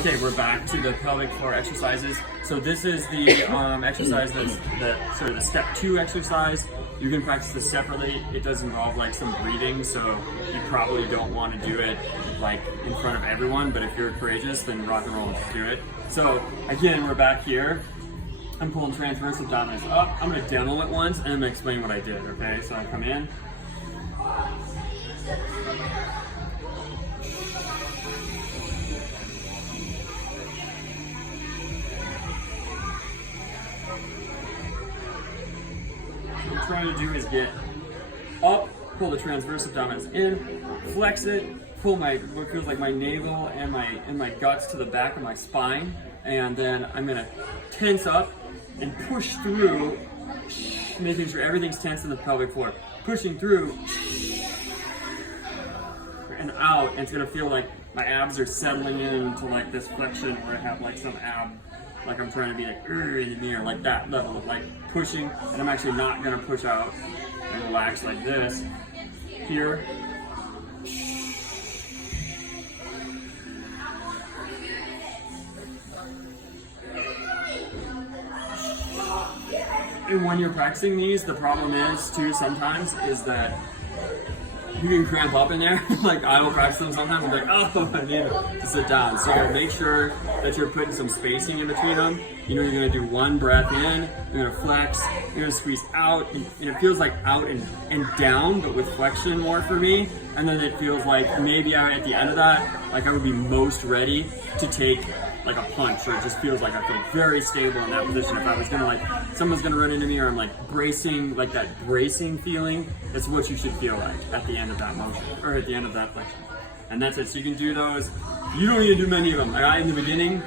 Okay, we're back to the pelvic floor exercises. So this is the exercise that's sort of the step 2 exercise. You can practice this separately. It does involve like some breathing, so you probably don't want to do it like in front of everyone, but if you're courageous, then rock and roll and do it. So again, we're back here. I'm pulling transverse abdominis up. I'm gonna demo it once and I'm gonna explain what I did, okay? So I come in. What I'm trying to do is get up, pull the transverse abdominis in, flex it, pull what feels like my navel and my guts to the back of my spine, and then I'm gonna tense up and push through, making sure everything's tense in the pelvic floor. Pushing through and out, and it's gonna feel like my abs are settling into like this flexion where I have like some ab, like I'm trying to be like in the mirror, like that level of like pushing, and I'm actually not gonna push out and relax like this. Here. And when you're practicing these, the problem is too sometimes is that you can cramp up in there. Like I will practice them sometimes and be like, oh, I need to sit down. So make sure that you're putting some spacing in between them. You know, you're gonna do one breath in, you're gonna flex, you're gonna squeeze out, and it feels like out and down, but with flexion more for me. And then it feels like maybe at the end of that, like I would be most ready to take like a punch, or it just feels like I feel very stable in that position. If I was gonna like, someone's gonna run into me or I'm like bracing, like that bracing feeling, that's what you should feel like at the end of that motion, or at the end of that flexion. And that's it, so you can do those. You don't need to do many of them. In the beginning,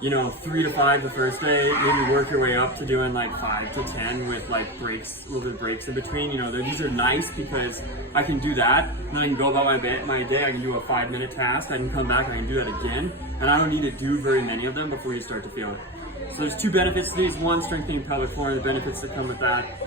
you know, 3 to 5 the first day, maybe work your way up to doing like 5 to 10 with like breaks, a little bit of breaks in between. You know, these are nice because I can do that, and then I can go about my day, I can do a 5-minute task, I can come back and I can do that again, and I don't need to do very many of them before you start to feel it. So there's 2 benefits to these. One, strengthening pelvic floor, the benefits that come with that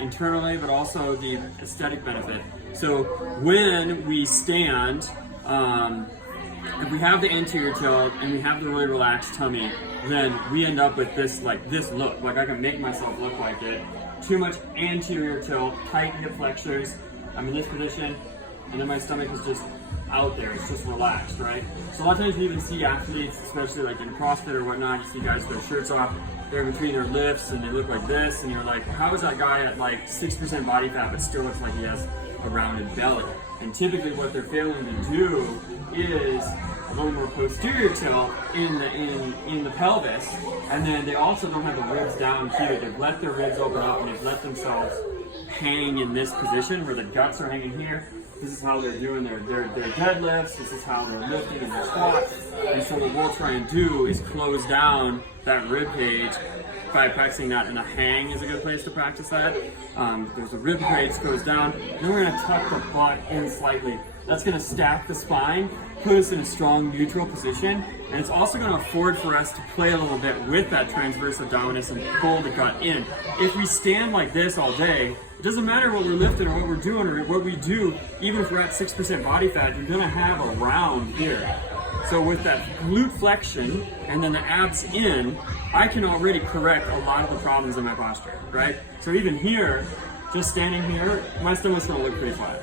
internally, but also the aesthetic benefit. So when we stand, if we have the anterior tilt and we have the really relaxed tummy, then we end up with this look. Like I can make myself look like it. Too much anterior tilt, tight hip flexors. I'm in this position, and then my stomach is just out there. It's just relaxed, right? So a lot of times you even see athletes, especially like in CrossFit or whatnot, you see guys with their shirts off, they're in between their lifts and they look like this, and you're like, how is that guy at like 6% body fat but still looks like he has a rounded belly? And typically what they're failing to do is a little more posterior tilt in the pelvis, and then they also don't have the ribs down here. They've let their ribs open up and they've let themselves hang in this position where the guts are hanging here. This is how they're doing their deadlifts, this is how they're lifting in their squats. And so what we'll try and do is close down that rib cage by practicing that, and a hang is a good place to practice that. There's a rib cage goes down, and we're gonna tuck the butt in slightly. That's gonna stack the spine, put us in a strong neutral position, and it's also gonna afford for us to play a little bit with that transverse abdominis and pull the gut in. If we stand like this all day, it doesn't matter what we're lifting or what we're doing or what we do, even if we're at 6% body fat, you're gonna have a round here. So with that glute flexion and then the abs in, I can already correct a lot of the problems in my posture, right? So even here, just standing here, my stomach's gonna look pretty flat,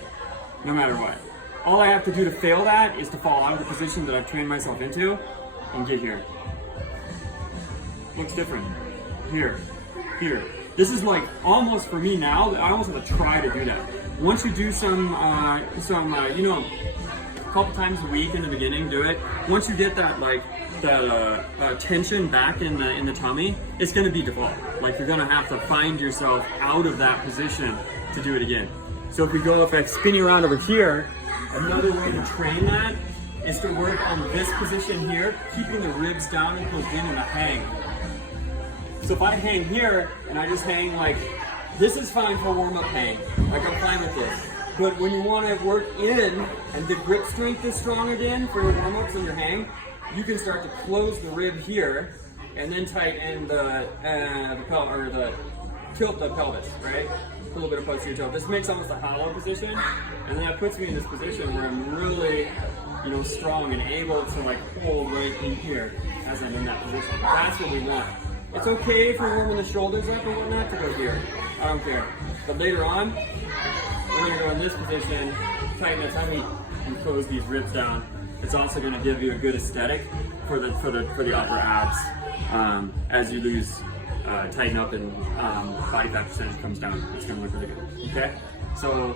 no matter what. All I have to do to fail that is to fall out of the position that I've trained myself into and get here. Looks different. Here, here. This is like almost for me now, I almost have to try to do that. Once you do some you know, a couple times a week in the beginning, do it. Once you get that tension back in the tummy, it's gonna be default. Like you're gonna have to find yourself out of that position to do it again. So if I spin you around over here, another way to train that is to work on this position here, keeping the ribs down and closed in a hang. So if I hang here and I just hang like, this is fine for warm-up hang. Like I'm fine with this. But when you want to work in and the grip strength is strong again for your warm-ups and your hang, you can start to close the rib here and then tighten the tilt the pelvis, right? A little bit of posterior tilt. This makes almost a hollow position, and then that puts me in this position where I'm really, you know, strong and able to like hold right in here as I'm in that position. That's what we want. It's okay if you're warming the shoulders up or whatnot to go here. I don't care. But later on, we're gonna go in this position, tighten the tummy, and close these ribs down. It's also gonna give you a good aesthetic for the upper abs as you lose, tighten up and body fat percentage comes down. It's gonna look really good. Okay, so.